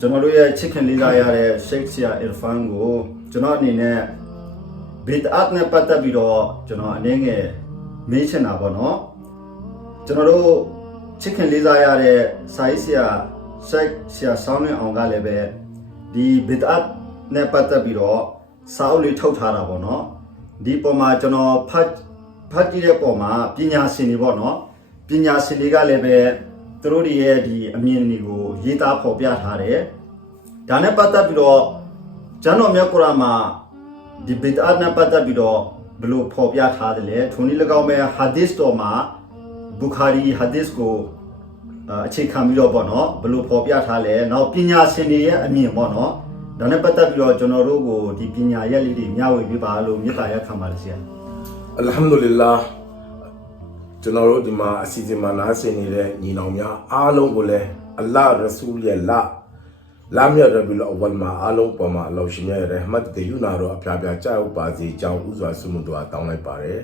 ကျွန်တော်တို့ရဲ့ချစ်ခင်လေးစားရတဲ့ Sheikh Sia Irfan ကိုကျွန်တော်အနေနဲ့ bid'at နဲ့ပတ်သက်ပြီးတော့ကျွန်တော်အနေငယ်မေးချင်တာပေါ့နော်ကျွန်တော်တို့ချစ်ခင်လေးစားရတဲ့ Sheikh Sia ဆောင်းနေအောင်ကလည်းပဲဒီ bid'at နဲ့ပတ်သက်ပြီးတော့စာအုပ်လေးထုတ်ထားတာပေါ့နော်ဒီပုံမှာကျွန်တော်ဖတ်ကြည့်တဲ့ပုံမှာပညာရှင်တွေပေါ့နော်ပညာရှင်တွေကလည်းပဲသူတို့တွေရဲ့ဒီအမြင်တွေကိုရေးသားဖော်ပြထားတယ်ဒါနဲ့ပတ်သက်ပြီးတော့ကျမ်းတော်မြတ်ကုရ်အာန်မှာဒီ bid'at နဲ့ပတ်သက်ပြီးတော့ဘယ်လိုဖော်ပြထားတယ်လဲထိုနည်း၎င်းပဲ hadith တော်မှာ Bukhari hadith ကိုအခြေခံပြီးတော့ပေါ့နော်ဘယ်လိုဖော်ပြထားလဲနောက်ပညာရှင်တွေရဲ့အမြင်ပေါ့နော်ဒါနဲ့ပတ်သက်ပြီးတော့ကျွန်တော်တို့ကိုဒီပညာရက်လေးတွေမျှဝေပေးပါလို့မြတ်တာရက်ခံပါတယ်ဆရာအလ်ဟမ်ဒူလ illah ကျွန်တော်တို့ဒီမှာအစီအစဉ်မှာနားဆင်နေတဲ့ညီနောင်များအားလုံးကိုလည်းအလ္လာဟ်ရဆူလ်ရဲ့လာမြတ်ရဘီလ်အဝလ်မှာအားလုံးပေါ်မှာအလ္လာဟ်ရှင်ရဲ့ရဟမတ်တယူနာတော်အဖျားဖျားကြောက်ပါစေကြောင်းဥစွာဆုမတော်တောင်းလိုက်ပါတယ်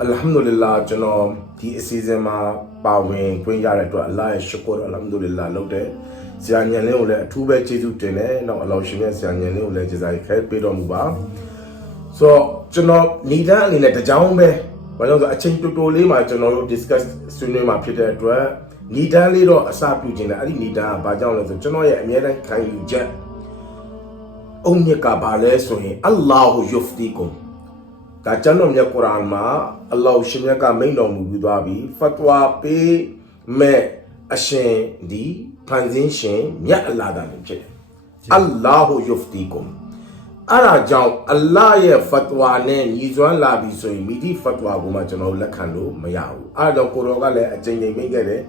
အလ်ဟမ်ဒူလ illah ကျွန်တော်ဒီအစီအစဉ်မှာပါဝင်ခွင့်ရတဲ့အတွက်အလ္လာဟ်ရဲ့ရှုကူရ်အလ်ဟမ်ဒူလ illah လုပ်တဲ့ဆရာညံလေးကိုလည်းအထူးပဲကျေးဇူးတင်တယ်နောက်အလ္လာဟ်ရှင်ရဲ့ဆရာညံလေးကိုလည်းကျေးဇူးခဲပေးတော်မူပါဆိုတော့ကျွန်တော်ညီတန်းအနေနဲ့တကြောင်ပဲဘာလို့လဲဆိုအချိန်တူတူလေးမှာကျွန်တော်တို့ discuss ဆွေးနွေးမှာဖြစ်တဲ့အတွက်ညီတန်းလေးတော့အစပြုခြင်းတယ်အဲ့ဒီညီတန်းကဘာကြောင့်လဲဆိုကျွန်တော်ရဲ့အမြဲတမ်းခံယူချက်အုံမြကဘာလဲဆိုရင်အလ္လာဟူယူဖတီကွန်ဒါကျွန်တော်မြတ်ကုရ်အာန်မှာအလ္လာဟ်ရှင်မြတ်ကမိန့်တော်မူပြီးသွားပြီဖတ်ဝါပေးမဲ့အရှင်ဒီဖန်ဆင်းရှင်မြတ်အလ္လာဟ်တာဖြစ်တယ်အလ္လာဟူယူဖတီကွန်အဲ့ဒါကြောင့်အလ္လာဟ်ရဲ့ဖတ်ဝါနဲ့ညီစွမ်းလာပြီဆိုရင်မိဒီဖတ်ဝါကိုမှကျွန်တော်လက်ခံလို့မရဘူးအဲ့ဒါကြောင့်ကိုရောကလည်းအချိန်ချင်းမိတ်ခဲ့တယ်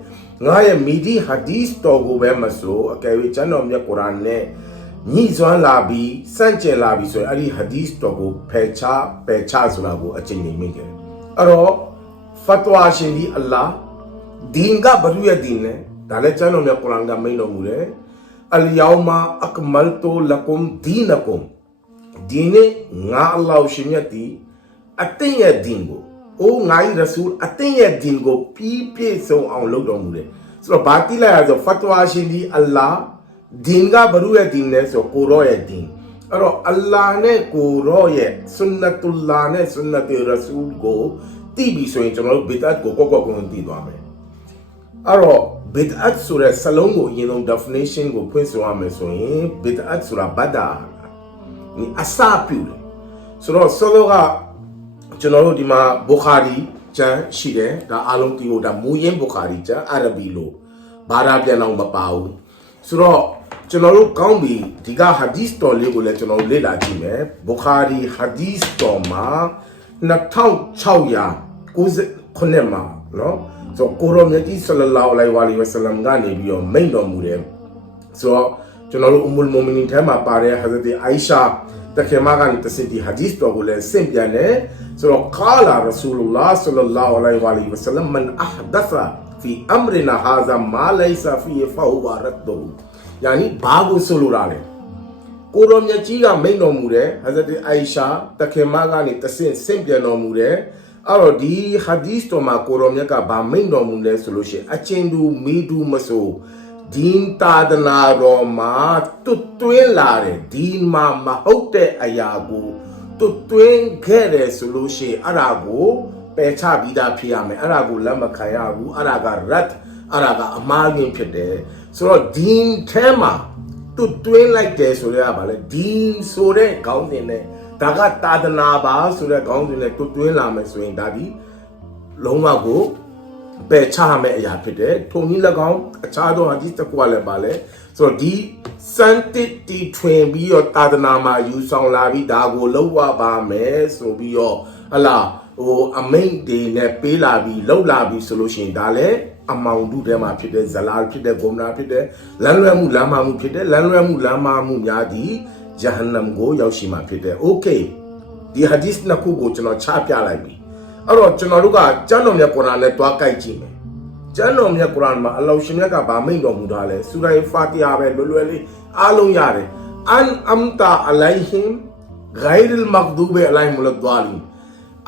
ငါရဲ့မိဒီဟာဒီစ်တော်ကိုပဲမဆိုအကယ်၍ကျွန်တော်မြတ်ကုရ်အာန်နဲ့ညီစွမ်းလာပြီးစန့်ကျင်လာပြီးဆိုရင်အဲ့ဒီဟာဒီစ်တော်ကိုဖယ်ချဆိုတာကိုအချိန်ချင်းမိတ်ခဲ့တယ်အဲ့တော့ဖတ်ဝါရှင်ဒီအလ္လာဟ်ဒီင်ကဘလူရဲ့ဒီင်နဲ့ဒါလည်းကျွန်တော်မြတ်ကုရ်အာန်ကမိန့်တော်မူတယ်အလ်ယောမာအကမလ်တူလကုမ်ဒီနကုမ်ဒီနေ့ငါအလ္လာဟ်ရှင်မြတ်ဒီအတင်းရဲ့ဒင်ကိုအိုးငါ၏ရဆူလ်အတင်းရဲ့ဒင်ကိုပြီးပြည့်စုံအောင်လုပ်တော်မူတယ်ဆိုတော့ဘာတိလိုက်ရဆိုဖတ်ဝါရှင်ဒီအလ္လာဟ်ဒင်ကဘရုရဲ့ဒင်နဲ့ဆိုကိုရောရဲ့ဒင်အဲ့တော့အလ္လာဟ်နဲ့ကိုရောရဲ့ဆွန်နတ်တူလာနဲ့ဆွန်နတ်ရဆူလ်ကိုတိပြီးဆိုရင်ကျွန်တော်တို့ဘီဒတ်ကိုကောက်တည်သွားမယ်အဲ့တော့ bid'at ဆိုတဲ့စလုံးကိုအရင်ဆုံး definition ကိုဖွင့်ဆိုရမယ်ဆိုရင် bid'at ဆိုတာဘာဒါဒီအစပြုတယ်ဆိုတော့ဆောလောကကျွန်တော်တို့ဒီမှာဘူခါရီကျမ်းရှိတယ်ဒါအားလုံးဒီကိုဒါမူရင်းဘူခါရီကျမ်းအာရဘီလို့ဘာသာပြန်အောင်မပါဘူးဆိုတော့ကျွန်တော်တို့ကောင်းပြီဒီကဟာဒီစ်တော်လေးကိုလည်းကျွန်တော်တို့လေ့လာကြည့်မယ်ဘူခါရီဟာဒီစ်တော်မှာ2690မှာနော်ဆိုကိုရောမြတ်ကြီးဆလလောလဟ်အလိုင်ဝါဆလမ်ကနေပြီးတော့မိန့်တော်မူတယ်ဆိုတော့ကျွန်တော်တို့အူမူလ်မူမီနင်ထဲမှာပါတဲ့ဟာဇတ်အိုင်ရှာတခင်မကနေတစင်ဒီဟာဒီစ်တော်ကိုလည်းဆင့်ပြန်တယ်ဆိုတော့ကာလာရဆူလုလာဆလလောလဟ်အလိုင်ဝါဆလမ်မန်အဟဒသဖီအမရနာဟာဇာမာလိုင်ဆာဖီဖဟူဝါရတ်ဒူယာနီဘာကိုဆိုလိုတာလဲကိုရောမြတ်ကြီးကမိန့်တော်မူတယ်ဟာဇတ်အိုင်ရှာတခင်မကနေတစင်ဆင့်ပြန်တော်မူတယ်အဲ့တော့ဒီဟာဒီစ်တော်မှာကိုရောမြတ်ကဗာမိန့်တော်မူလဲဆိုလို့ရှိရင်အချင်းတူမိတူမဆိုဒီန်တာဒနာတော်မှာတွတ်တွင်းလာတယ်ဒီမှာမဟုတ်တဲ့အရာကိုတွတ်တွင်းခဲ့တယ်ဆိုလို့ရှိရင်အဲ့ဒါကိုပယ်ချပြီးသားဖြစ်ရမယ်အဲ့ဒါကိုလက်မခံရဘူးအဲ့ဒါကရတ်အဲ့ဒါကအမှားယွင်းဖြစ်တယ်ဆိုတော့ဒီန်ထဲမှာတွတ်တွင်းလိုက်တယ်ဆိုတော့ဗာလဲဒီန်ဆိုတဲ့ခေါင်းစဉ်နဲ့ဒါကတာဒနာပါဆိုတဲ့ခေါင်းစဉ်နဲ့တွတ်တွင်းလာမယ်ဆိုရင်ဒါဒီလုံးဝကိုပယ်ချမဲ့အရာဖြစ်တယ်ထုံကြီး၎င်းအခြားသောဟာဒီတစ်ခုကလည်းပါလဲဆိုတော့ဒီစန်တစ်တီထွင်ပြီးတော့တာဒနာမှာယူဆောင်လာပြီးဒါကိုလောက်ဝပါမယ်ဆိုပြီးတော့ဟလာဟိုအမိန့်တွေနဲ့ပေးလာပြီးလောက်လာပြီးဆိုလို့ရှိရင်ဒါလည်းအမောင်တုထဲမှာဖြစ်တဲ့ဇလာဖြစ်တဲ့ဂုမနာဖြစ်တဲ့လမ်းလွဲမှုလမ်းမမှုဖြစ်တဲ့လမ်းလွဲမှုလမ်းမမှုများသည်ဂျဟန္နမ်ကိုရောက်ရှိမှာဖြစ်တယ်โอเคဒီဟာဒီစ်နှစ်ခုကိုကျွန်တော်ချပြလိုက်ပြီအဲ့တော့ကျွန်တော်တို့ကကျမ်းတော်မြတ်ကုရ်အာန်နဲ့တွားကြိုက်ကြည့်မယ်ကျမ်းတော်မြတ်ကုရ်အာန်မှာအလ္လာဟ်ရှင်မြတ်ကဗာမိန့်တော်မူတာလဲဆူရိုင်ဖာတီဟာပဲလွယ်လေးအားလုံးရတယ်အန်အမ်တာအလိုင်ဟင်ဂိုင်ရ်မဂဒူဘ်အလိုင်မူလဒ်ဝါလီ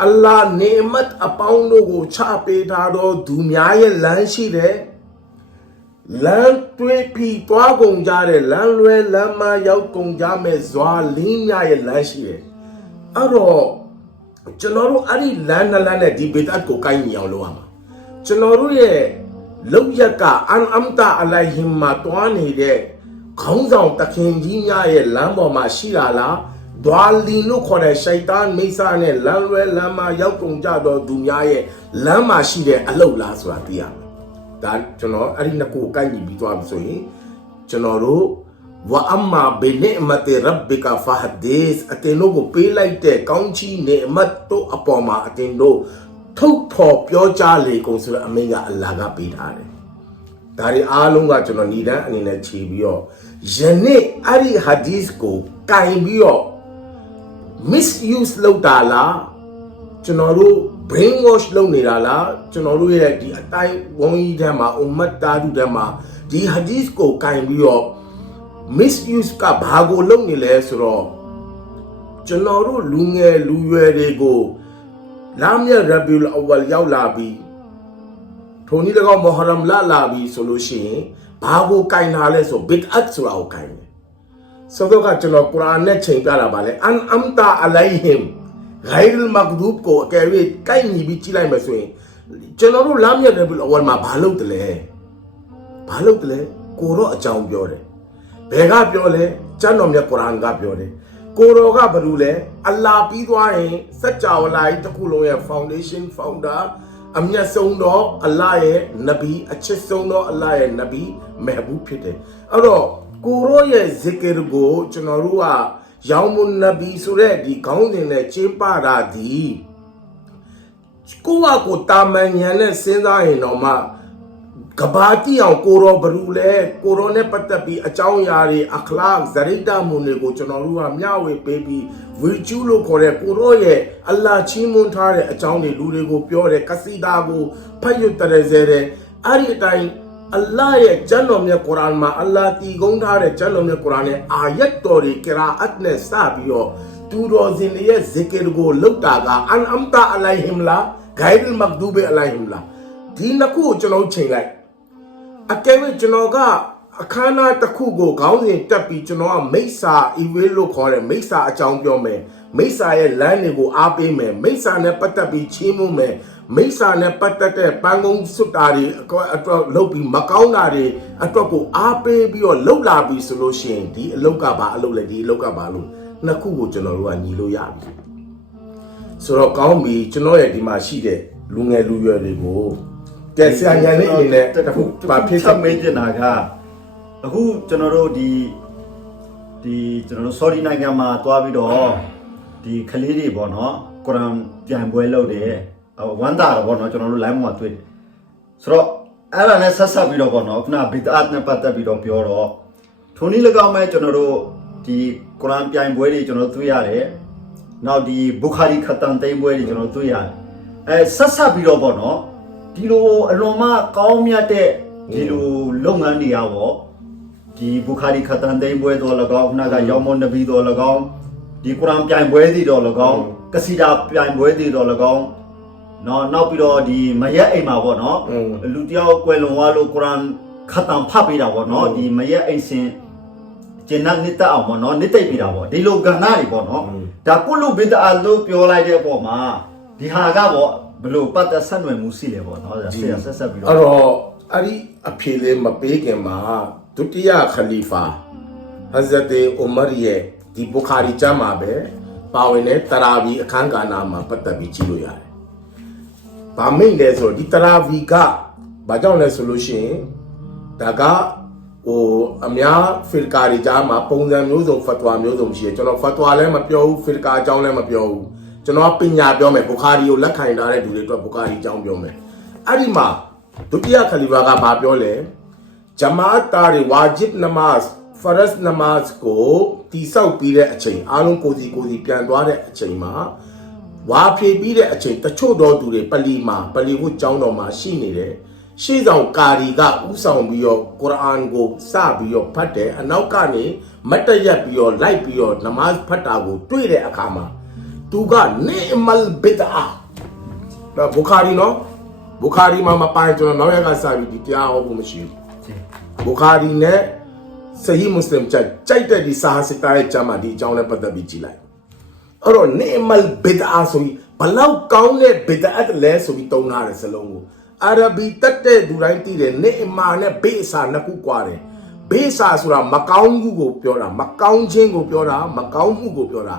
အလ္လာဟ်နေမတ်အပေါင်းတို့ကိုချပေးထားသောသူများရဲ့လမ်းရှိတယ် လမ်းတွေးပြီးသွားကုန်ကြတဲ့လမ်းလွဲလမ်းမရောက်ကုန်ကြမဲ့ဇွာလင်းမြရဲ့လမ်းရှိတယ်အဲ့တော့ကျွန်တော်တို့အဲ့ဒီလမ်းနှစ်လမ်းနဲ့ဒီဘေဒတ်ကိုကိုင်းညီအောင်လုပ်ရမှာကျွန်တော်တို့ရဲ့လောက်ရကအန်အမ်တာအလိုင်ဟင်မာတွားနေတဲ့ခေါင်းဆောင်တခင်ကြီးများရဲ့လမ်းပေါ်မှာရှိတာလားဒွာလီလို့ခေါ်တဲ့ရှိုက်တန်မိစ္ဆာနဲ့လမ်းလွဲလမ်းမရောက်ကုန်ကြတော့သူများရဲ့လမ်းမှာရှိတဲ့အလုပ်လားဆိုတာသိရမယ်ဒါကျွန်တော်အဲ့ဒီနှစ်ခုကိုညီပြီးသွားပြီဆိုရင်ကျွန်တော်တို့ဝအမ္မာဘီနိမတ်ရဘ်ဘီကာဖဟဒီစ်အတင်တို့ကိုပေးလိုက်တဲ့ကောင်းချီးနေမတ်တို့အပေါ်မှာအတင်တို့ထုတ်ဖော်ပြောကြားလေကုန်ဆိုတဲ့အမိန့်ကအလ္လာဟ်ကပေးထားတယ်ဒါတွေအားလုံးကကျွန်တော်ညီတန်းအနေနဲ့ခြေပြီးတော့ယနေ့အဲ့ဒီဟာဒီစ်ကိုကင်ပြီးတော့ misuse လုပ်တာလားကျွန်တော်တို့ brain wash လုပ်နေတာလားကျွန်တော်တို့ရဲ့ဒီအတိုင်းဝုန်းကြီးထဲမှာ ummat တာတူထဲမှာဒီ hadith ကိုကင်ပြီးတော့ misuse ကဘာကိုလုပ်နေလဲဆိုတော့ကျွန်တော်တို့လူငယ်လူရွယ်တွေကိုလာမြတ်ရဘီလ်အဝလ်ရောက်လာပြီးထုံนี้တကောင်မုဟရမ်လာပြီးဆိုလို့ရှိရင်ဘာကိုကင်လာလဲဆို bid'at ဆိုတာကိုကင်တယ်ဆိုတော့ကကျွန်တော်ကုရ်အာန်နဲ့ချိန်ပြတာပါလေအန်အမ်တာအလိုင်ဟင်ဂိုင်ရ်မဂဒူဘ်ကိုအကယ်၍ကိုက်ညီပြီးကြည့်လိုက်မယ်ဆိုရင်ကျွန်တော်တို့လာမြတ်ရဘီလ်အဝလ်မှာဘာလုပ်တယ်လဲကိုရောအကြောင်းပြောတယ်ဘယ်ကပြောလဲကျမ်းတော်မြတ်ကုရ်အာန်ကပြောတယ်ကိုရောကဘာလို့လဲအလ္လာဟ်ပြီးသွားရင်စัจ java လာကြီးတစ်ခုလုံးရဲ့ foundation founder အမြတ်ဆုံးသောအလ္လာဟ်ရဲ့နဗီအချစ်ဆုံးသောအလ္လာဟ်ရဲ့နဗီမဟဘူဘ်ဖြစ်တယ်အဲ့တော့ကိုရောရဲ့ဇစ်ကရ်ကိုကျွန်တော်တို့ကယောင်မွန်နဗီဆိုတဲ့ဒီခေါင်းစဉ်နဲ့ကျင်းပတာဒီကိုယ့်အကိုတာမန်ညာနဲ့စဉ်းစားရင်တော့မှကဘာတီအောင်ကိုရောဘလူလဲကိုရောနဲ့ပတ်သက်ပြီးအကြောင်းအရာတွေအခလာဇရိတာမွန်တွေကိုကျွန်တော်တို့ကမျှဝေပေးပြီး virtue လို့ခေါ်တဲ့ကိုရောရဲ့အလ္လာဟ်ချီးမွမ်းထားတဲ့အကြောင်းတွေလူတွေကိုပြောတယ်ကစီဒါကိုဖတ်ရွတ်တရစေတယ်အဲ့ဒီအတိုင်းအလ္လာဟ်ရဲ့ကျမ်းတော်မြတ်ကုရ်အာန်မှာအလ္လာဟ်တည်ကုန်းထားတဲ့ကျမ်းတော်မြတ်ကုရ်အာန်ရဲ့အာယတ်တော်တွေကရာအတ်နဲ့စပြီးတော့သူတော်စင်တွေရဲ့ဇီကရ်ကိုလောက်တာကအန်အမ်တာအလိုင်ဟင်လာဂိုင်ရ်မဂဒူဘ်အလိုင်ဟင်လာဒီနှစ်ခုကိုကျွန်တော်ချိန်လိုက်အကယ်၍ကျွန်တော်ကအခမ်းအနားတစ်ခုကိုခေါင်းစဉ်တက်ပြီးကျွန်တော်ကမိစ္ဆာအီဝေးလို့ခေါ်တဲ့မိစ္ဆာအကြောင်းပြောမယ်မိစ္ဆာရဲ့လမ်းတွေကိုအားပေးမယ်မိစ္ဆာနဲ့ပတ်သက်ပြီးချီးမွမ်းမယ်မိစ္ဆာနဲ့ပတ်သက်တဲ့ပန်းကုန်းစွတ်တာတွေအတွက်လုပ်ပြီးမကောင်းတာတွေအတွက်ကိုအားပေးပြီးတော့လှုပ်လာပြီးဆိုလို့ရှိရင်ဒီအလုပ်ကဘာအလုပ်လဲဒီအလုပ်ကဘာလို့နှစ်ခုကိုကျွန်တော်တို့ကညီလို့ရပြီဆိုတော့ကောင်းပြီကျွန်တော်ရဲ့ဒီမှာရှိတဲ့လူငယ်လူရွယ်တွေကိုကဲဆရာညာလေးအနေနဲ့တခုပါဖြစ်ချက်မေးချင်တာကအခုကျွန်တော်တို့ဒီကျွန်တော်တို့ sorry နိုင်ငံမှာတွားပြီးတော့ဒီကလေးတွေပေါ့နော်ကုရ်အာန်ပြန်ပွဲလုပ်တယ်ဝမ်းသာတော့ပေါ့နော်ကျွန်တော်တို့ live မှာတွေ့တယ်ဆိုတော့အဲ့ဒါနဲ့ဆက်ဆက်ပြီးတော့ပေါ့နော်ခုနဘီဒတ်နဲ့ပတ်သက်ပြီးတော့ပြောတော့ထုံနည်း၎င်းမဲ့ကျွန်တော်တို့ဒီကုရ်အာန်ပြန်ပွဲတွေကျွန်တော်တို့တွေ့ရတယ်နောက်ဒီဘူခါရီခတ်တန်သိမ်းပွဲတွေကျွန်တော်တို့တွေ့ရတယ်ဆက်ဆက်ပြီးတော့ပေါ့နော်ဒီလိုအလွန်မှကောင်းမြတ်တဲ့ဒီလိုလုပ်ငန်းတွေရောဒီဘူခါရီခတ်တန်သိမ်းပွဲတော်၎င်းခုနကယောမွန်နဗီတော်၎င်းဒီကုရ်အာန်ပြန်ပွဲတွေတော်၎င်းကစီဒါပြန်ပွဲတွေတော်၎င်းနောက်ပြီးတော့ဒီမရက်အိမ်မှာပေါ့နော်လူတယောက်ကွယ်လွန်သွားလို့ကုရ်အာန်ခတ်တန်ဖတ်ပေးတာပေါ့နော်ဒီမရက်အိမ်စင်ကျင်နတ်နှစ်တအောင်ပေါ့နော်နှစ်သိပ်ပေးတာပေါ့ဒီလိုကဏ္ဍတွေပေါ့နော်ဒါကုလူဘီဒအလို့ပြောလိုက်တဲ့အပေါ်မှာဒီဟာကပေါ့ဘလို့ပတ်သက်ဆက်နွယ်မှုရှိလေပေါ့နော်ဆရာဆက်ပြီးတော့အဲ့တော့အဲ့ဒီအဖြေလေးမပေးခင်မှာဒုတိယခလီဖာဟဇရတ်ဥမာရဲ့ဒီဘူခါရီကျမ်းမှာပဲပါဝင်တဲ့တရာဗီအခန်းကဏ္ဍမှာပတ်သက်ပြီးကြည့်လို့ရတယ်။ဘာမိတ်လဲဆိုတော့ဒီတရာဗီကဘာကြောင့်လဲဆိုလို့ရှိရင်ဒါကအများဖီကာရီကြားမှာပုံစံမျိုးစုံဖတ်ဝါမျိုးစုံရှိတယ်ကျွန်တော်ဖတ်ဝါလည်းမပြောဘူးဖီကာအကြောင်းလည်းမပြောဘူးကျွန်တော်ပညာပြောမယ်ဘူခါရီကိုလက်ခံထားတဲ့လူတွေအတွက်ဘူခါရီအကြောင်းပြောမယ်အဲ့ဒီမှာဒုတိယခလီဖာကဘာပြောလဲဂျမာတ်တာတွေဝါဂျစ်နမတ်ဖရတ်နမတ်ကိုတိဆောက်ပြီးတဲ့အချိန်အားလုံးကိုစီပြန်သွားတဲ့အချိန်မှာဝါဖြေပြီးတဲ့အချိန်တချို့တော်သူတွေပလီဝတ်ကျောင်းတော်မှာရှိနေတယ်ရှေ့ဆောင်ကာရီကဥဆောင်ပြီးတော့ကုရ်အာန်ကိုစပြီးတော့ဖတ်တယ်အနောက်ကနေမတ်တရက်ပြီးတော့လိုက်ပြီးတော့နမတ်ဖတ်တာကိုတွေ့တဲ့အခါမှာသူကနေမလ်ဘီဒအာဒါဘူခါရီနော်ဘူခါရီမှာမပိုင်ကျွန်တော်နောက်ရက်ကစပြီးဒီတရားဟောဖို့မရှိဘူး ဘူခါရီနဲ့ဆဟီမွတ်စလင်ကြိုက်တဲ့ဒီစာစစ်တာရဲ့ဂျမ်းမှာဒီအကြောင်းနဲ့ပတ်သက်ပြီးကြည့်လိုက်အဲ့တော့နေမလ်ဘီဒအာဆိုပြီးဘလောက်ကောင်းတဲ့ဘီဒအတ်လဲဆိုပြီးတုံးထားတဲ့စလုံးကိုအာရဘီတက်တဲ့သူတိုင်းသိတယ်နေမာနဲ့ဘေးအစာနှစ်ခုကွာတယ်ဘေးအစာဆိုတာမကောင်းမှုကိုပြောတာမကောင်းခြင်းကိုပြောတာမကောင်းမှုကိုပြောတာ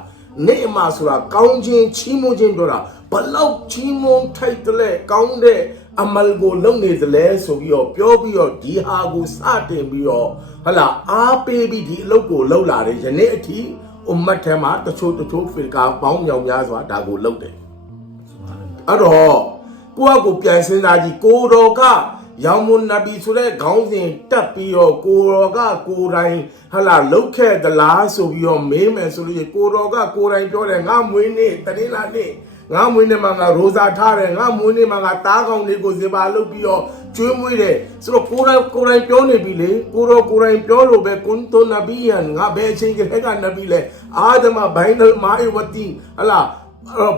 နေမာဆိုတာကောင်းခြင်းချီးမွမ်းခြင်းပြောတာဘလောက်ချီးမွမ်းထိုက်တဲ့ကောင်းတဲ့အမလ်ကိုလုပ်နေသလဲဆိုပြီးတော့ပြောပြီးတော့ဒီဟာကိုစတင်ပြီးတော့ဟလာအားပေးပြီးဒီအလုပ်ကိုလုပ်လာတယ်ယနေ့အထိအွမ်မတ်ထဲမှာတချို့ဖီကာပေါင်းမြောင်များစွာဒါကိုလုပ်တယ်အဲ့တော့ကိုယ့်အကိုပြန်စဉ်းစားကြည့်ကိုတော်ကယောင်မွန်နဗီဆိုတဲ့ခေါင်းစဉ်တက်ပြီးတော့ကိုတော်ကကိုယ်တိုင်ဟလာလုတ်ခဲ့သလားဆိုပြီးတော့မေးမယ်ဆိုလို့ကိုတော်ကကိုယ်တိုင်ပြောတယ်ငါမွေးနေ့တနေ့လားနေ့ငါမွေးနေ့မှာငါရိုဇာထားတယ်ငါမွေးနေ့မှာငါတားကောင်လေးကိုဇေဘာလုပ်ပြီးတော့ကျွေးမွေးတယ်ဆိုတော့ကိုယ်တိုင်ပြောနေပြီလေကိုတော်ကိုယ်တိုင်ပြောလို့ပဲကွန်တိုနဗီယန်ငါဘယ်အချိန်ကလေးကနဗီလဲအာဒမဘိုင်နလ်မာအီဝတီဟလာ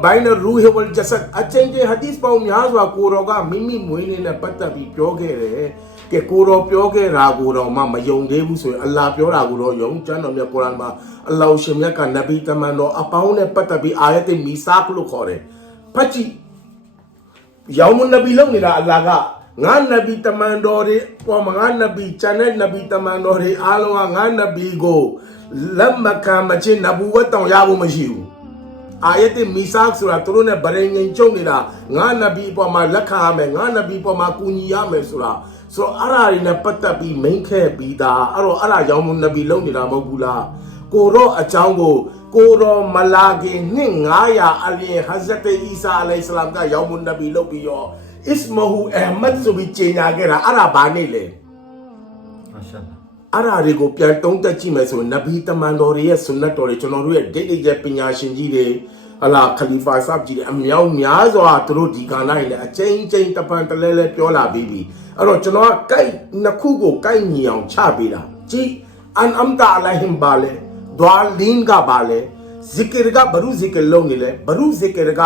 ဘိုင်နရူဟ်ဝလ်ဂျဆတ်အချင်းချင်းဟာဒီစ်ပေါင်းများစွာကိုတော်ကမိမိမွေးနေ့နဲ့ပတ်သက်ပြီးပြောခဲ့တယ်ကဲကိုတော်ပြောခဲ့တာကိုတော့မှမယုံသေးဘူးဆိုရင်အလ္လာဟ်ပြောတာကိုတော့ယုံကျမ်းတော်မြတ်ကုရ်အာန်မှာအလ္လာဟ်ရှင်မြတ်ကနဗီတမန်တော်အပေါင်းနဲ့ပတ်သက်ပြီးအာယတ်မီဆာကလို့ခေါ်တယ်ဖတ်ကြည့်ယောင်မွန်နဗီလုံနေတာအလ္လာဟ်ကငါနဗီတမန်တော်တွေပေါ်မှာငါနဗီကျန်တဲ့နဗီတမန်တော်တွေအားလုံးကငါနဗီကိုလက်မခံမချင်းနဘူဝတ်တောင်ရဖို့မရှိဘူးအာယတ်မီဆာဆိုတာသူတို့နဲ့ဗရင်ငင်ကျုံနေတာငါနဗီပေါ်မှာလက်ခံရမယ်ငါနဗီပေါ်မှာကူညီရမယ်ဆိုတာဆိုတော့အဲ့ဒါတွေနဲ့ပတ်သက်ပြီးမိန်ခဲ့ပြီးသားအဲ့ဒါယောင်မွန်နဗီလုံနေတာမဟုတ်ဘူးလားကိုတော့အကြောင်းကိုတော့မလာခင်နှစ်900အလျင်ဟဇရတ်အီဆာအလိုင်စလမ်ကယောင်မွန်နဗီလုပ်ပြီးတော့အစ္စမဟူအဟမတ်ဆိုပြီးကြေညာခဲ့တာအဲ့ဒါဘာနေလဲမာရှာအလာအဲ့ဒါတွေကိုပြန်တုံးတက်ကြည့်မယ်ဆိုနဗီတမန်တော်တွေရဲ့ဆွန်နတ်တော်တွေကျွန်တော်တို့ရဲ့ဒိတ်ဒိတ်ရဲ့ပညာရှင်ကြီးတွေဟလာခလီဖာဆပ်ကြီးတွေအမြောက်များစွာသူတို့ဒီကဏ္ဍတွေလည်းအချင်းတပန်တလဲလဲပြောလာပြီးပြီအဲ့တော့ကျွန်တော်ကကိုက်နှစ်ခုကိုကိုက်ညီအောင်ချပေးတာကြည်အန်အမ်တာအလိုင်ဟင်ဘာလေဒွာလင်းကဘာလဲဇီကရကဘရုဇီကလုံးနေလဲဘရုဇီကရက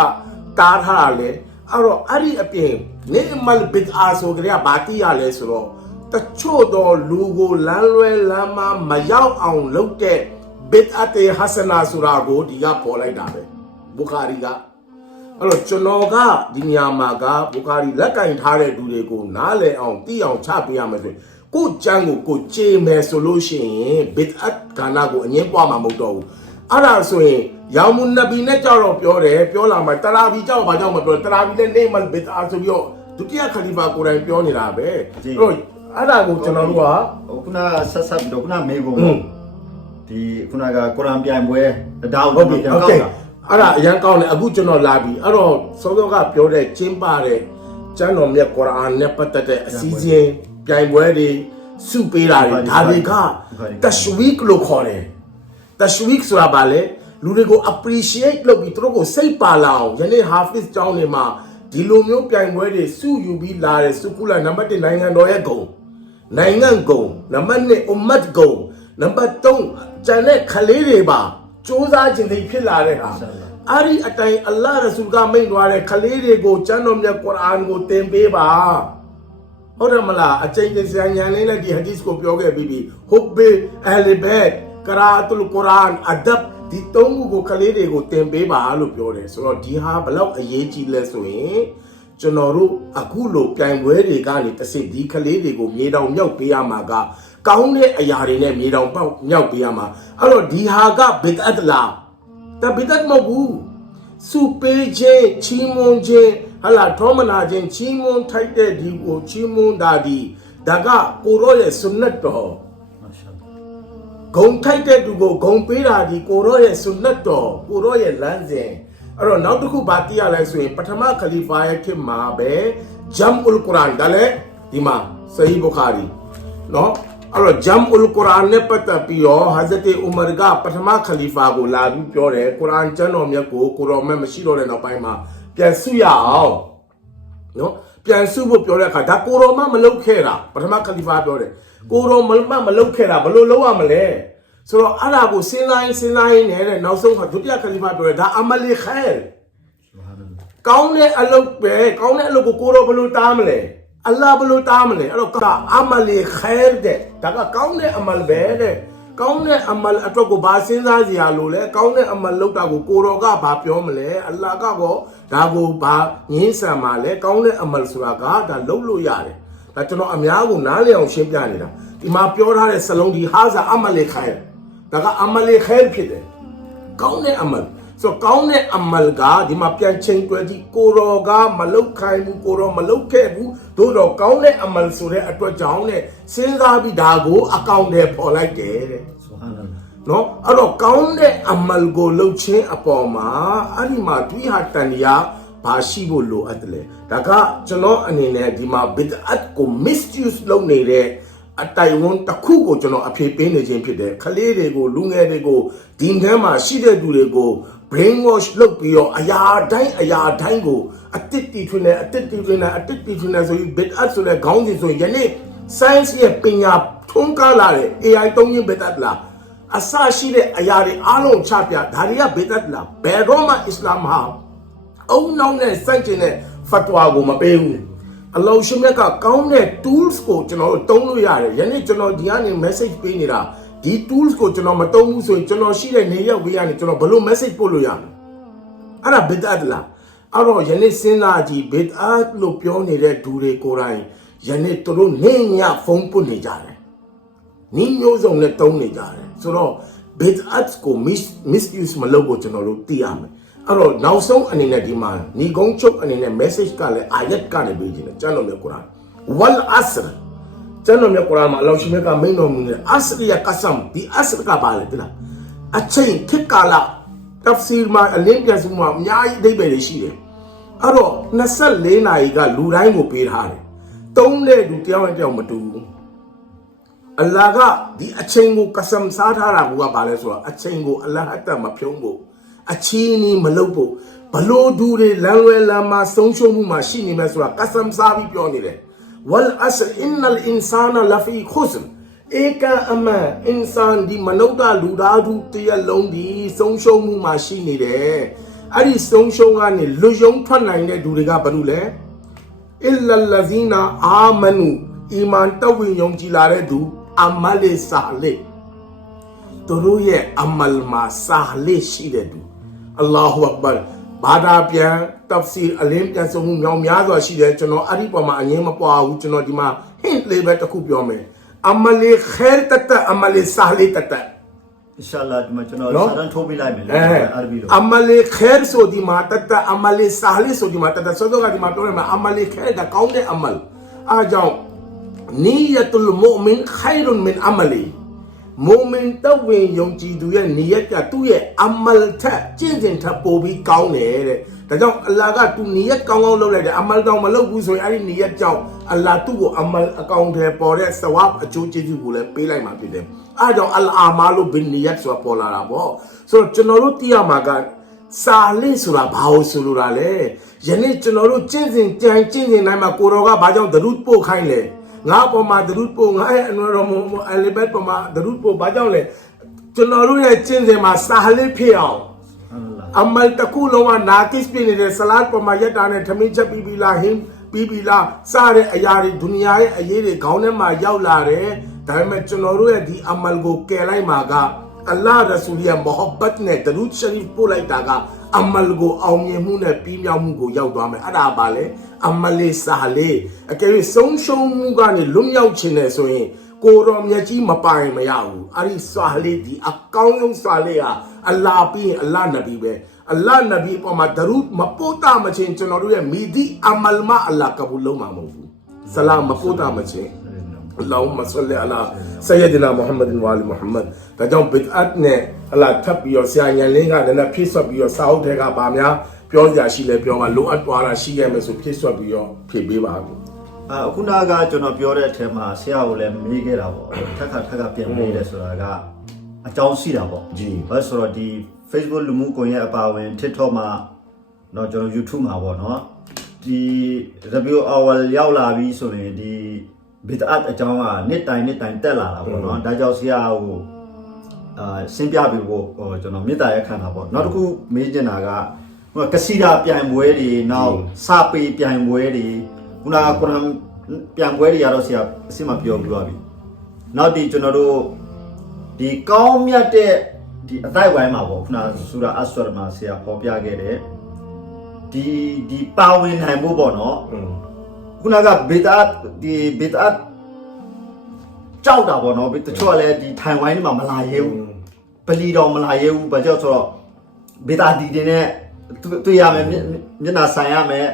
တာထားလဲအဲ့တော့အဲ့ဒီအပြင်နေမလ်ဘစ်အာဆိုကြရဘာတီရလဲဆိုတော့တချို့တော့လူကိုလမ်းလွဲလမ်းမရောက်အောင်လုပ်တဲ့ဘစ်အတေဟဆနာဆိုတာကိုဒီကပေါ်လိုက်တာပဲဘူခါရီကအဲ့တော့ကျွန်တော်ကဒီနေရာမှာကဘူခါရီလက်ကင်ထားတဲ့လူတွေကိုနားလည်အောင်သိအောင်ချပေးရမယ်ဆိုရင်ကိုကျန်းကိုကြေမယ်ဆိုလို့ရှိရင်ဘစ်အတ်ကဏ္ဍကိုအငင်းပွားမှာမဟုတ်တော့ဘူးအဲ့ဒါဆိုရင်ယောင်မွန်နဗီနဲ့ကြောက်တော့ပြောလာမှာတရာဘီကြောက်ဘာကြောင့်မပြောတရာဘီနဲ့နေမလ်ဘစ်အာဆိုပြီးတော့ဒုတိယခလီဖာကိုယ်တိုင်ပြောနေတာပဲအဲ့တော့အဲ့ဒါကိုကျွန်တော်တို့ကခုနဆက်ပြီးတော့ခုနမေကုန်ဒီခုနကကုရ်အာန်ပြိုင်ပွဲဒါဟုတ်ပြီကောင်းတာအဲ့ဒါအရန်ကောင်းတယ်အခုကျွန်တော်လာပြီအဲ့တော့စောစောကပြောတဲ့ကျင်းပတဲ့ကျမ်းတော်မြတ်ကုရ်အာန်နဲ့ပတ်သက်တဲ့အစည်းအဝေးပြိုင်ပွဲတွေစုပေးတာတွေဒါတွေကတရှဝီကလို့ခေါ်တယ်တရှဝီကဆိုတာဘာလဲလူတွေကို appreciate လုပ်ပြီးသူတို့ကိုစိတ်ပါလာအောင်ယနေ့ Hafiz ကျောင်းတွေမှာဒီလိုမျိုးပြိုင်ပွဲတွေစုယူပြီးလာတဲ့စုကူလာနံပါတ်1နိုင်ငံတော်ရဲ့ဂုဏ်နိုင်ငံဂုဏ်နံပါတ်2အွမ်မတ်ဂုဏ်နံပါတ်3ကျန်တဲ့ခလေးတွေပါစ조사ခြင်းတွေဖြစ်လာတဲ့ဟာအဲ့ဒီအတိုင်းအလ္လာဟ်ရဆူလ်ကမိန့်သွားတဲ့ခလေးတွေကိုကျမ်းတော်မြတ်ကုရ်အာန်ကိုသင်ပေးပါဟုတ်တယ်မလားအကျဉ်းချင်းစံညာလေးနဲ့ဒီဟာဒီစ်ကိုပြောခဲ့ပြီးပြီဟุဘ်ဘီအဟ်လီဘတ်ကရာအတ်လ်ကုရ်အာန်အဒပ်ဒီသုံးခုကိုကလေးတွေကိုသင်ပေးပါလို့ပြောတယ်ဆိုတော့ဒီဟာဘလောက်အရေးကြီးလဲဆိုရင်ကျွန်တော်တို့အခုလိုပြိုင်ပွဲတွေကနေတစ်စစ်ဒီကလေးတွေကိုမြေတောင်မြောက်ပေးရမှာကကောင်းတဲ့အရာတွေနဲ့မြေတောင်ပေါက်မြောက်ပေးရမှာအဲ့တော့ဒီဟာကဘစ်အတ်လာတဘစ်အတ်မဟုတ်ဘူးစုပေးခြင်းချီးမွမ်းခြင်းဟလာထောမနာခြင်းချီးမွမ်းထိုက်တဲ့ဒီကိုချီးမွမ်းတာဒီဒါကကိုရောရဲ့ဆွန်နတ်တော်ဂုံထိုက်တဲ့သူကိုဂုံပေးတာဒီကိုရောရဲ့ဆွန်နတ်တော်ကိုရောရဲ့လမ်းစဉ်အဲ့တော့နောက်တစ်ခုဗာတိရလဲဆိုရင်ပထမခလီဖာရဲ့ခေတ်မှာပဲဂျမ်အူလ်ကုရ်အာန်ဒါလည်းဒီမှာဆဟီဘူခါရီနော်အဲ့တော့ဂျမ်အူလ်ကုရ်အာန်နဲ့ပတ်သက်ပြီးတော့ဟဇရတ်အူမာကပထမခလီဖာကိုလာပြီးပြောတယ်ကုရ်အာန်ကျမ်းတော်မြတ်ကိုကိုရောမဲ့မရှိတော့တဲ့နောက်ပိုင်းမှာပြန်စုရအောင်နော်ပြန်စုဖို့ပြောတဲ့အခါဒါကိုရောမလုပ်ခဲ့တာပထမခလီဖာပြောတယ်ကိုရောမလုပ်ခဲ့တာဘယ်လိုလုပ်ရမလဲဆိုတော့အဲ့ဒါကိုစဉ်းစားရင်းနဲ့နောက်ဆုံးကဒုတိယခလီဖာပြောတယ်ဒါအမလီခဲကောင်းတဲ့အလုပ်ပဲကောင်းတဲ့အလုပ်ကိုကိုရောဘယ်လိုတားမလဲ အလ္လာဟ်ဘလို့တားမလဲအဲ့တော့ကအမလီခိုင်တဲ့ဒါကကောင်းတဲ့အမလ်ပဲတဲ့ကောင်းတဲ့အမလ်အတွက်ကိုဘာစဉ်းစားစရာလို့လဲကောင်းတဲ့အမလ်လုပ်တာကိုကိုတော်ကဘာပြောမလဲအလ္လာဟ်ကကောဒါကိုဘာငင်းဆန်မှာလဲကောင်းတဲ့အမလ်ဆိုတာကဒါလုပ်လို့ရတယ်ဒါကျွန်တော်အများကိုနားလည်အောင်ရှင်းပြနေတာဒီမှာပြောထားတဲ့စလုံးဒီဟာဇာအမလီခိုင်ဒါကအမလီခိုင်ဖြစ်တယ်ကောင်းတဲ့အမလ်ဆိုကောင်းတဲ့အမလ်ကဒီမှာပြန်ချိန်တွဲကြည့်ကိုရောကမလုတ်ခိုင်းဘူးကိုရောမလုတ်ခဲ့ဘူးတို့တော့ကောင်းတဲ့အမလ်ဆိုတဲ့အတွက်ကြောင့်နဲ့စဉ်းစားပြီးဒါကိုအကောင့်ထဲပေါ်လိုက်တယ်တဲ့ ဆုဟာနလ္လာ နော်အဲ့တော့ကောင်းတဲ့အမလ်ကိုလှုပ်ခြင်းအပေါ်မှာအဲ့ဒီမှာဒီဟာတန်ရာဘာရှိဖို့လိုအပ်တယ်လဲဒါကကျွန်တော်အနေနဲ့ဒီမှာ bid'at ကို misuse လုပ်နေတဲ့အတိုင်ဝန်တစ်ခုကိုကျွန်တော်အဖြေပေးနေခြင်းဖြစ်တယ်ခလေးတွေကိုလူငယ်တွေကိုဒီငန်းမှာရှိတဲ့သူတွေကို brain wash လုပ်ပြီးတော့အရာတိုင်းကိုအတစ်တီထွင်းနေဆိုပြီး bid'at ဆိုတဲ့ခေါင်းစဉ်ဆိုရင်ယနေ့ science ရဲ့ပညာထွန်းကားလာတဲ့ AI သုံးခြင်း bid'at လားအစရှိတဲ့အရာတွေအားလုံးချပြဒါတွေက bid'at လားဘယ်တော့မှအစ္စလာမ်ဟာအုံနောက်နဲ့စိုက်ကျင်တဲ့ fatwa ကိုမပေးဘူးအလောရှိမြတ်ကကောင်းတဲ့ tools ကိုကျွန်တော်တို့သုံးလို့ရတယ်ယနေ့ကျွန်တော်ဒီကနေ message ပေးနေတာဒီ tools ကိုကျွန်တော်မသုံးဘူးဆိုရင်ကျွန်တော်ရှိတဲ့နေရောက်ပေးရနေကျွန်တော်ဘယ်လို message ပို့လို့ရမလဲအဲ့ဒါ bid'at လားအဲ့တော့ယနေ့စဉ်းစားကြည့် bid'at လို့ပြောနေတဲ့သူတွေကိုယ်တိုင်ယနေ့သူတို့နေညဖုန်းပွနေကြတယ်နီးမျိုးစုံနဲ့တုံးနေကြတယ်ဆိုတော့ bid'at ကို misuse မလုပ်ဖို့ကျွန်တော်တို့သိရမယ်အဲ့တော့နောက်ဆုံးအနေနဲ့ဒီမှာညီကုန်းချုပ်အနေနဲ့ message ကလည်း ayat ကနေပေးခြင်းတယ်ကျမ်းတော်မြတ်ကုရ်အာန် wal asr ကျမ်းတော်မြတ်ကုရ်အာန်မှာအလောရှိမြတ်ကမိန့်တော်မူတဲ့ asr ရ qasam ဒီ asr ကပါလေတိလားအချိန်ခေတ်ကာလ tafsir မှာအလင်းပြန်စုမှာအများကြီးအဓိပ္ပာယ်တွေရှိတယ်အဲ့တော့24နာရီကလူတိုင်းကိုပေးထားတယ်သုံးတဲ့လူတယောက်နဲ့တယောက်မတူဘူးအလ္လာဟ်ကဒီအချိန်ကို qasam စားထားတာကဘာလဲဆိုတော့အချိန်ကိုအလ္လာဟ်အတ္တမဖြုံးဖို့အချီးနီးမလုပ်ဖို့ဘလို့ဒူတွေလမ်းလွဲလမ်းမှာဆုံးရှုံးမှုမှာရှိနေမယ်ဆိုတာကဆမ်စားပြီးပြောနေတယ်ဝလ်အဆအင်နလ်အင်ဆာနလဖီခွစဧကအမန်အင်ဆန်ဒီမနုဿလူသားသူတရက်လုံးဒီဆုံးရှုံးမှုမှာရှိနေတယ်အဲ့ဒီဆုံးရှုံးကနေလွတ်ယုံထွက်နိုင်တဲ့သူတွေကဘာလို့လဲအီလလ်လဇီနာအာမနူအီမန်တဝိယုံကြည်လာတဲ့သူအမလီဆာလေသူတို့ရဲ့အမလ်မှာဆာလေရှိတဲ့သူအလ္လာဟူအက်ဘာဘာသာပြန် tafsir အလင်းပြန်ဆုံးမှုမြောင်များစွာရှိတယ်ကျွန်တော်အဲ့ဒီပေါ်မှာအငင်းမပွားဘူးကျွန်တော်ဒီမှာ hint လေးပဲတစ်ခုပြောမယ်အမလီခဲတတ်အမလီဆာလေတတ် အင်ရှာအလ္လာဟ်ဒီမှာကျွန်တော်စာရန်ထိုးပေးလိုက်မယ်လေအာရဘီလို အမလီခဲဆိုဒီမှာတတ်အမလီဆာလေဆိုဒီမှာတတ်ဆိုတော့ဒီမှာပြောရမှာအမလီခဲကကောင်းတဲ့အမလ်အားကြောင့်နီယတ်လ်မုအမင်ခိုင်ရွန်မင်အမလီမုမင်တဝင်းယုံကြည်သူရဲ့နီယတ်ကသူ့ရဲ့အမလ်ထက်ကျင့်စဉ်ထပ်ပိုပြီးကောင်းတယ်တဲ့ဒါကြောင့်အလ္လာဟ်ကသူနီယတ်ကောင်းကောင်းလုပ်လိုက်တယ်အမလ်တောင်မလုပ်ဘူးဆိုရင်အဲ့ဒီနီယတ်ကြောင့်အလ္လာဟ်သူ့ကိုအမလ်အကောင့်ထဲပေါ်တဲ့ဆဝပ်အကျိုးကျေးဇူးကိုလည်းပေးလိုက်မှာဖြစ်တယ်အားကြောင့်အလ်အာမာလုဘင်နီယတ်ဆိုတာပေါ်လာတာပေါ့ဆိုတော့ကျွန်တော်တို့သိရမှာကစာလေးဆိုတာဘာလို့ဆိုလိုတာလဲယနေ့ကျွန်တော်တို့ကျင့်စဉ်ကြံကျင့်စဉ်တိုင်းမှာကိုတော်ကဘာကြောင့်ဒရုဒ်ပို့ခိုင်းလဲငါပေါ်မှာဒရုဒ်ပို့ငါရဲ့အနွယ်တော်အလီဘတ်ပေါ်မှာဒရုဒ်ပို့ဘာကြောင့်လဲကျွန်တော်တို့ရဲ့ကျင့်စဉ်မှာစာလေးဖြစ်အောင်အမလ်တကူလုံးကနာကစ်ပြနေတဲ့ဆလတ်ပေါ်မှာယက်တာနဲ့ထမင်းချက်ပြီးပြီလားဟင်းပြီးပြီလားစတဲ့အရာတွေဒုနီယာရဲ့အရေးတွေခေါင်းထဲမှာရောက်လာတယ်ဒါပေမဲ့ကျွန်တော်တို့ရဲ့ဒီအမလ်ကိုကယ်လိုက်မှာကအလ္လာဟ်ရဆူလ်ရဲ့မုဟဘတ်နဲ့ဒရုဒ်ရှရီဖ်ပို့လိုက်တာကအမလ်ကိုအောင်မြင်မှုနဲ့ပြီးမြောက်မှုကိုရောက်သွားမယ်အဲ့ဒါပါလေအမလီစာလေအကယ်၍ဆုံးရှုံးမှုကနေလွတ်မြောက်ခြင်းနဲ့ဆိုရင်ကိုတော်မြတ်ကြီးမပိုင်မရဘူးအဲ့ဒီစာလေဒီအကောင်းဆုံးစာလေဟာအလ္လာဟ်ပြီးအလ္လာဟ်နဗီပဲအလ္လာဟ်နဗီပေါ်မှာဒရုဒ်မပို့တာမချင်းကျွန်တော်တို့ရဲ့မိဒီအမလ်မအလ္လာဟ်ကဘူလုံးမှာမဟုတ်ဘူးဆလာမပို့တာမချင်းAllahumma salli ala sayyidina Muhammadin wa ali Muhammad ဒါကြောင့် bid'at နဲ့အလားထပ်ပြီးတော့ဆရာညံလင်းကလည်းဖြည့်ဆွတ်ပြီးတော့စာအုပ်တွေကဗာများပြောကြရှိလဲပြောမှာလိုအပ်သွားတာရှိခဲ့မယ်ဆိုဖြည့်ဆွတ်ပြီးတော့ဖြည့်ပေးပါဘူးအခုနကကျွန်တော်ပြောတဲ့အထက်မှာဆရာကိုလည်းမေးခဲ့တာပေါ့ထပ်ခါပြန်မေးတယ်ဆိုတာကအကြောင်းရှိတာပေါ့ဘာဆိုတော့ဒီ Facebook လူမှုကွန်ရက်အပါအဝင် TikTok မှာတော့ကျွန်တော် YouTube မှာပေါ့နော်ဒီ review hour ရောက်လာပြီဆိုရင်ဒီbid'at အကြောင်းကနှစ်တိုင်တက်လာတာပေါ့နော်ဒါကြောင့်ဆရာကိုရှင်းပြပေးဖို့ကျွန်တော်မေတ္တာရက်ခံတာပေါ့နောက်တစ်ခုမေးချင်တာကကစီရာပြိုင်ပွဲတွေနောက်စာပေပြိုင်ပွဲတွေခုနကကုရ်အာန် ပြန်ပွဲတွေရတော့ဆရာအစ်မပြောပြသွားပြီနောက်ဒီကျွန်တော်တို့ဒီကောင်းမြတ်တဲ့ဒီအတိုက်ဝိုင်းမှာပေါ့ခုနဆူရာအဆွရမှာဆရာပေါ်ပြခဲ့တဲ့ဒီပါဝင်နိုင်ဖို့ပေါ့နော်ခုနကဘေတာကြောက်တာပေါ့နော်တချို့ကလည်းဒီထိုင်ဝိုင်းတွေမှာမလာရဲဘူးပလီတော်မလာရဲဘူးဘာကြောင့်ဆိုတော့ဘေတာဒီတင်နဲ့တွေ့ရမယ်မျက်နှာဆိုင်ရမယ်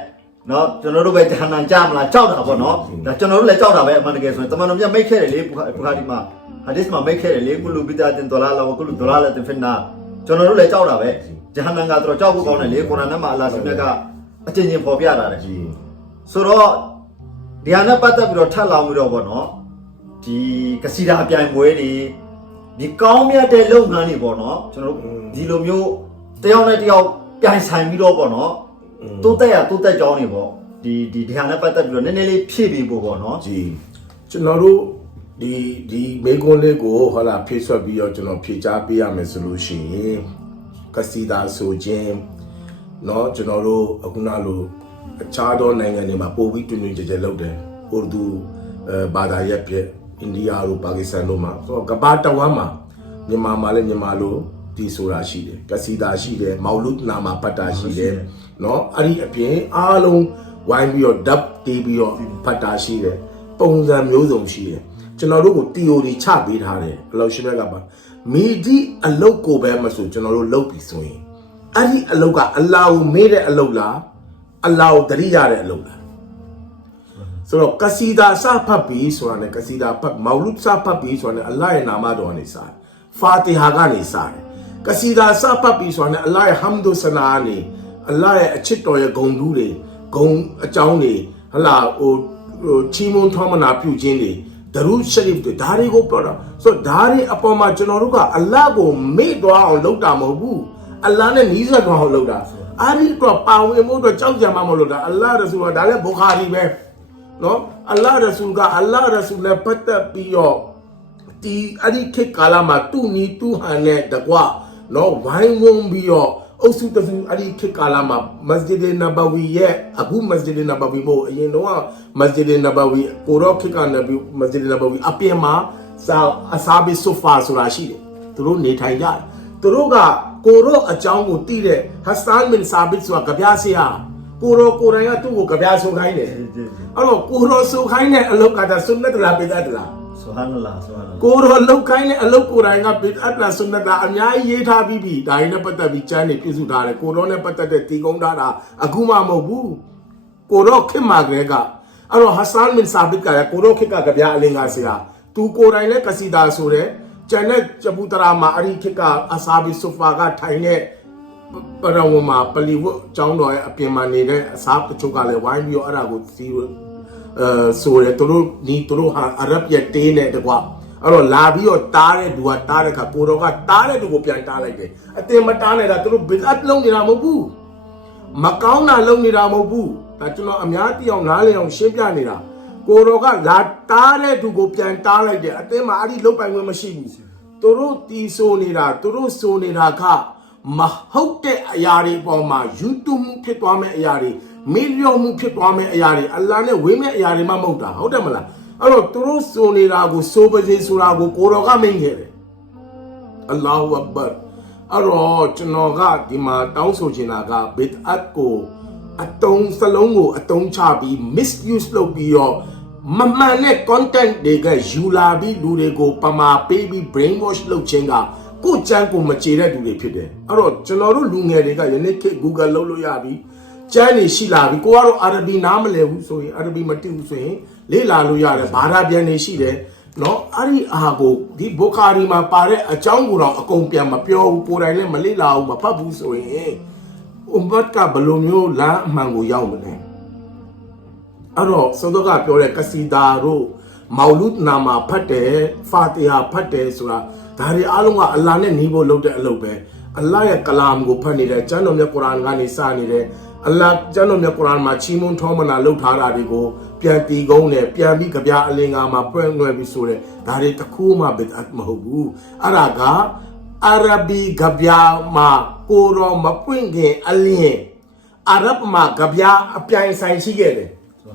နော်ကျွန်တော်တို့ပဲဂျာနန်ကြမလားကြောက်တာပေါ့နော်ဒါကျွန်တော်တို့လည်းကြောက်တာပဲအမှန်တကယ်ဆိုရင်တမန်တော်မြတ်မိတ်ခဲ့တယ်လေဘူခါဒီမှာဟာဒစ်မှာမိတ်ခဲ့တယ်လေကုလူဘီတာတင်ဒေါ်လာလောက်ကုလူဒေါ်လာလက်တင်ဖင်နာကျွန်တော်တို့လည်းကြောက်တာပဲဂျာနန်ကတော့ကြောက်ဖို့ကောင်းတယ်လေကုရ်အာန်မှာအလ္လာဟ်ဆုမြတ်ကအကျဉ်းချင်းပေါ်ပြတာတယ်ဆိုတော့ဒီဟာနဲ့ပတ်သက်ပြီးတော့ထပ်လောင်းပြီးတော့ပေါ့နော်ဒီကစီဒါအပြိုင်ပွဲတွေဒီကောင်းမြတ်တဲ့လုပ်ငန်းတွေပေါ့နော်ကျွန်တော်တို့ဒီလိုမျိုးတယောက်နဲ့တယောက်ပြိုင်ဆိုင်ပြီးတော့ပေါ့နော်တိုးတက်ကြောင်းတွေပေါ့ဒီဟာနဲ့ပတ်သက်ပြီးတော့နည်းနည်းလေးဖြည့်ပြီးဖို့ပေါ့နော်ကြီးကျွန်တော်တို့ဒီမေကွန်းလေးကိုဟောလာဖြည့်ဆွတ်ပြီးတော့ကျွန်တော်ဖြည့်ချပေးရမယ်ဆိုလို့ရှိရင်ကစီဒါဆိုခြင်းเนาะကျွန်တော်တို့အခုနလိုအခြားသောနိုင်ငံတွေမှာပို့ပြီးတွင်တွင်ကြဲကြဲလုပ်တယ်။ဥရဒူဘာသာရပ်ပြအိန္ဒိယတို့ပါကစ္စတန်တို့မှာဆိုတော့ကဘာတဝမ်းမှာမြန်မာမှာလည်းမြန်မာလိုဒီဆိုတာရှိတယ်။ကစီဒါရှိတယ်။မောင်လုနာမှာပတ်တာရှိတယ်။เนาะအဲ့ဒီအပြင်အားလုံးဝိုင်းပြီးတော့ဓာတ်တီးပြီးတော့ပတ်တာရှိတယ်။ပုံစံမျိုးစုံရှိတယ်။ကျွန်တော်တို့ကို theory ချပေးထားတယ်။အလောရှိဘက်ကပါမီဒီအလုတ်ကိုပဲမဆိုကျွန်တော်တို့လုပ်ပြီးဆိုရင်အဲ့ဒီအလုတ်ကအလ္လာဟ်ကိုမေးတဲ့အလုတ်လားအလ္လာဟ်ကိုတရိရတဲ့အလုပ်လားဆိုတော့ကစီဒါစဖတ်ပြီးဆိုတာနဲ့ကစီဒါဖတ်မောင်လုစဖတ်ပြီးဆိုတာနဲ့အလ္လာဟ်ရဲ့နာမတော်ကနေစားဖာတီဟာကနေစားတယ်ကစီဒါစဖတ်ပြီးဆိုတာနဲ့အလ္လာဟ်ရဲ့ဟမ်ဒူဆနာနေအလ္လာဟ်ရဲ့အချစ်တော်ရဲ့ဂုဏ်ထူးတွေဂုဏ်အကြောင်းတွေဟလာဟိုချီးမွမ်းထောင်းမနာပြုခြင်းတွေဒရူရှရီဖ်တွေဒါတွေကိုပြောတာဆိုတော့ဒါတွေအပေါ်မှာကျွန်တော်တို့ကအလ္လာဟ်ကိုမေ့သွားအောင်လုပ်တာမဟုတ်ဘူးအလ္လာဟ်နဲ့နီးစပ်သွားအောင်လုပ်တာအဲ့ဒီတော့ပါဝင်မှုတော့ကြောက်ကြမှာမလို့ဒါအလ္လာဟ်ရဆူလ်ကဒါလည်းဘူခါရီပဲနော်အလ္လာဟ်ရဆူလ်ကအလ္လာဟ်ရဆူလ်နဲ့ပတ်သက်ပြီးတော့ဒီအဲ့ဒီခေတ်ကာလမှာသူ့နီးသူ့ဟန်နဲ့တကွနော်ဝိုင်းဝန်းပြီးတော့အုပ်စုတစုအဲ့ဒီခေတ်ကာလမှာမစဂျစ်နဘဝီရဲ့အခုမစဂျစ်နဘဝီမို့အရင်တော့မစဂျစ်နဘဝီကိုရောခေတ်ကနဘီမစဂျစ်နဘဝီအပြင်မှာအစာဘီဆိုဖာဆိုတာရှိတယ်သူတို့နေထိုင်ကြတယ်သူတို့ကကိုရောအကြောင်းကိုသိတဲ့ဟတ်ဆန်ဘင်ဆာဘစ်ဆိုတာကြပြဆရာကိုရောကိုရိုင်းကသူ့ကိုကြပြဆိုခိုင်းတယ်အဲ့တော့ကိုရောဆိုခိုင်းတဲ့အလုပ်ကဒါဆွန်နတ်လားပေဒတ်လားဆူဟာနလာကိုရောလောက်ခိုင်းတဲ့အလုပ်ကိုရိုင်းကပေဒတ်လားဆွန်နတ်လားအများကြီးရေးထားပြီးပြီဒါရင်းနဲ့ပတ်သက်ပြီးကျမ်းနေပြုစုထားတယ်ကိုရောနဲ့ပတ်သက်တဲ့တီကုန်းထားတာအခုမှမဟုတ်ဘူးကိုရောခင်မာကလေးကအဲ့တော့ဟတ်ဆန်ဘင်ဆာဘစ်ကကိုရောခေတ်ကကြပြအလင်ကဆရာသူကိုရိုင်းနဲ့ကစီဒါဆိုတဲ့ကျန်တဲ့ဂျပူတရာမှာအရိခေတ်ကအစာဘီဆိုဖာကထိုင်တဲ့ပရဝမှာပလီဝတ်ကျောင်းတော်ရဲ့အပြင်မှာနေတဲ့အစားတချို့ကလည်းဝိုင်းပြီးတော့အဲ့ဒါကိုစီဆိုရသူတို့ဟာအရဗ်ရဲ့တေးနဲ့တကွာအဲ့တော့လာပြီးတော့တားတဲ့သူကတားတဲ့ခါကိုတော်ကတားတဲ့သူကိုပြန်တားလိုက်တယ်အတင်မတားနေတာသူတို့ဘစ်အတ်လုံးနေတာမဟုတ်ဘူးမကောင်းတာလုံးနေတာမဟုတ်ဘူးဒါကျွန်တော်အများတိအောင်နားလည်အောင်ရှင်းပြနေတာကိုတော်ကလာတားတဲ့သူကိုပြန်တားလိုက်တယ်အတင်းမှာအဲ့ဒီလုတ်ပိုင်ခွင့်မရှိဘူးသူတို့တီးဆိုနေတာသူတို့ဆိုနေတာကမဟုတ်တဲ့အရာတွေပေါ်မှာယူတူမှုဖြစ်သွားမဲ့အရာတွေမေလျော့မှုဖြစ်သွားမဲ့အရာတွေအလ္လာဟ်နဲ့ဝေးမဲ့အရာတွေမှမဟုတ်တာဟုတ်တယ်မလားအဲ့တော့သူတို့ဆိုနေတာကိုဆိုပါစေဆိုတာကိုကိုတော်ကမိန့်ခဲ့တယ်အလ္လာဟူအက်ဘာအဲ့တော့ကျွန်တော်ကဒီမှာတောင်းဆိုချင်တာကဘစ်အတ်ကိုအတုံးစလုံးကိုအတုံးချပြီး misuse လုပ်ပြီးတော့မမှန်တဲ့ content တွေကယူလာပြီးလူတွေကိုပမာပေးပြီး brain wash လုပ်ခြင်းကကိုယ်ကြမ်းကိုမကြေတဲ့လူတွေဖြစ်တယ်အဲ့တော့ကျွန်တော်တို့လူငယ်တွေကယနေ့ခေတ် Google လုပ်လို့ရပြီကျမ်းနေရှိလာပြီကိုကတော့အာရဘီနားမလည်ဘူးဆိုရင်အာရဘီမသိဘူးဆိုရင်လေ့လာလို့ရတယ်ဘာသာပြန်နေရှိတယ်နော်အဲ့ဒီအားကိုဒီဘုခါရီမှာပါတဲ့အကြောင်းကိုတော့အကုန်ပြန်မပြောဘူးကိုယ်တိုင်လည်းမလေ့လာဘူးမဖတ်ဘူးဆိုရင်ဥမ္မတ်ကဘယ်လိုမျိုးလမ်းအမှန်ကိုရောက်မလဲအဲ့တော့စောစောကပြောတဲ့ကစီဒါတို့မောင်လုနာမှာဖတ်တယ်ဖာတီဟာဖတ်တယ်ဆိုတာဒါတွေအားလုံးကအလ္လာဟ်နဲ့ညီဖို့လုပ်တဲ့အလုပ်ပဲအလ္လာဟ်ရဲ့ကလာမ်ကိုဖတ်နေတယ်ကျမ်းတော်မြတ်ကုရ်အာန်ကနေစနေတယ်အလ္လာဟ်ကျမ်းတော်မြတ်ကုရ်အာန်မှာချီးမွမ်းထောင်းမနာလုပ်ထားတာတွေကိုပြန်တီကုန်းတယ်ပြန်ပြီးကြပြအလင်္ကာမှာပွဲ့နွယ်ပြီးဆိုတဲ့ဒါတွေတခုမှဘစ်အတ်မဟုတ်ဘူးအဲ့ဒါကအာရဘီကြပြမှာကိုရောမပွင့်ခင်အလင်းအာရဗ်မှာကြပြအပြိုင်ဆိုင်ရှိခဲ့တယ်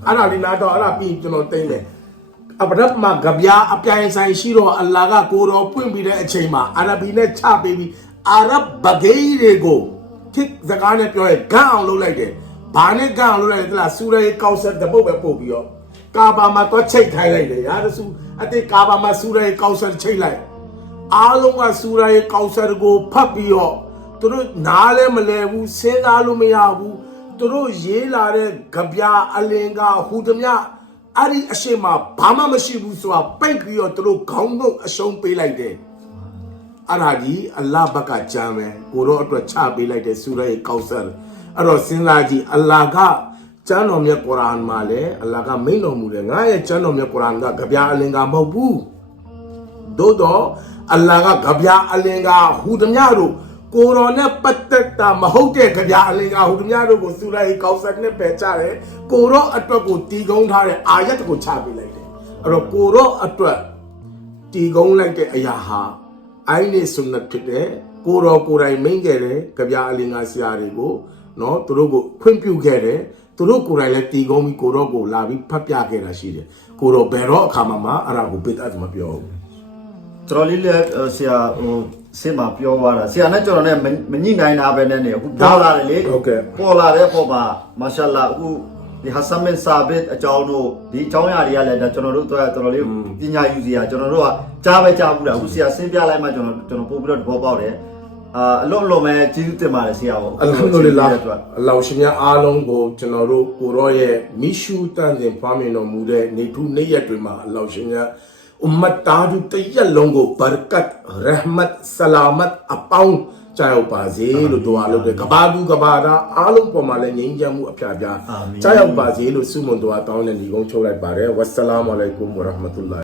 အဲ့ဒါလေးနားတော့အဲ့ဒါပြီးကျွန်တော်သိမ့်တယ်အပဒတ်မှာကြပြားအပြိုင်ဆိုင်ရှိတော့အလ္လာဟ်ကကိုတော်ပွင့်ပြီးတဲ့အချိန်မှာအာရဘီနဲ့ချပေးပြီးအာရဗ်ဘဂိန်းတွေကိုခိစကားနဲ့ပြောရဲဂန့်အောင်လုပ်လိုက်တယ်ဘာနဲ့ဂန့်အောင်လုပ်လိုက်လဲဆူရာရဲ့ကောက်ဆက်တပုတ်ပဲပို့ပြီးတော့ကာဘာမှာတော့ချိတ်ထိုင်လိုက်တယ်ရာရဆူအတိတ်ကာဘာမှာဆူရာရဲ့ကောက်ဆက်ချိတ်လိုက်အားလုံးကဆူရာရဲ့ကောက်ဆက်ကိုဖတ်ပြီးတော့သူတို့နားလည်းမလဲဘူးစဉ်းစားလို့မရဘူးသူတို့ရေးလာတဲ့ကြပြားအလင်ကဟူသမျှအဲ့ဒီအရှိမဘာမှမရှိဘူးဆိုတာပိတ်ပြီးတော့သူတို့ခေါင်းငုံအရှုံးပေးလိုက်တယ်အဲ့ဒါကြီးအလ္လာဟ်ဘက်ကကြမ်းမယ်ကိုတော့အတွက်ချပေးလိုက်တဲ့ဆူရာရဲ့ကောက်ဆက်အဲ့တော့စဉ်းစားကြည့်အလ္လာဟ်ကကျမ်းတော်မြတ်ကုရ်အာန်မှာလည်းအလ္လာဟ်ကမိန့်တော်မူတယ်ငါရဲ့ကျမ်းတော်မြတ်ကုရ်အာန်ကကြပြားအလင်ကမဟုတ်ဘူးသို့တော့အလ္လာဟ်ကကြပြားအလင်ကဟူသမျှတို့ကိုရောနဲ့ပတ်သက်တာမဟုတ်တဲ့ကြပြားအလင်ကဟူသမျှတို့ကိုဆူရာရဲ့ကောက်ဆက်နဲ့ပယ်ချတယ်ကိုရောအတွက်ကိုတီကုန်းထားတဲ့အာယတ်ကိုချပေးလိုက်တယ်အဲ့တော့ကိုရောအတွက်တီကုန်းလိုက်တဲ့အရာဟာအိုင်းနေဆုနတ်ဖြစ်တဲ့ကိုရောကိုယ်တိုင်မိန့်ခဲ့တဲ့ကြပြားအလင်ကဆရာတွေကိုနော်သူတို့ကိုခွင့်ပြုခဲ့တယ်သူတို့ကိုယ်တိုင်လည်းတီကုန်းပြီးကိုရောကိုလာပြီးဖတ်ပြခဲ့တာရှိတယ်ကိုရောဘယ်တော့အခါမှအဲ့ဒါကိုဘစ်အတ်မပြောဘူး ကျွန်တော်လေးလည်းဆရာဟိုစင်မှာပြောသွားတာဆရာနဲ့ကျွန်တော်နဲ့မညှိနိုင်တာပဲနဲ့အခုပေါ်လာတယ်လေပေါ်လာတဲ့ပေါ်မှာမာရှာလာအခုဒီဟာဆမ်မင်ဆာဘစ်အကြောင်းတို့ဒီအကြောင်းအရာတွေကလည်းဒါကျွန်တော်တို့တော်တော်လေးပညာယူစီရကျွန်တော်တို့ကကြားပဲကြားဘူးတာအခုဆရာဆင်းပြလိုက်မှကျွန်တော်ပို့ပြီးတော့သဘောပေါက်တယ်အလုံးလုံးပဲကျေးဇူးတင်ပါတယ်ဆရာပေါ့ အလ်ဟမ်ဒူလ illah အလ္လာဟ်ရှင်များအားလုံးကိုကျွန်တော်တို့ကိုရောရဲ့မိရှုတန်တင်ဖွားမြင်တော်မူတဲ့နေထုနေ့ရက်တွေမှာအလ္လာဟ်ရှင်များအွမ်မတ်တာဒူတရက်လုံးကိုဘာရကတ်ရဟမတ်ဆလာမတ်အပေါင်းကြောက်ပါစေလို့ဒူအာလုပ်တဲ့ကဘာဒူကဘာဒါအားလုံးပေါ်မှာလည်းငြိမ်းချမ်းမှုအဖျားဖျားကြောက်ပါစေလို့ဆုမွန်ဒူအာတောင်းတဲ့ညီကုန်းချုပ်လိုက်ပါတယ်ဝါဆလာမုအလိုင်ကွမ်ဝရဟမတုလာ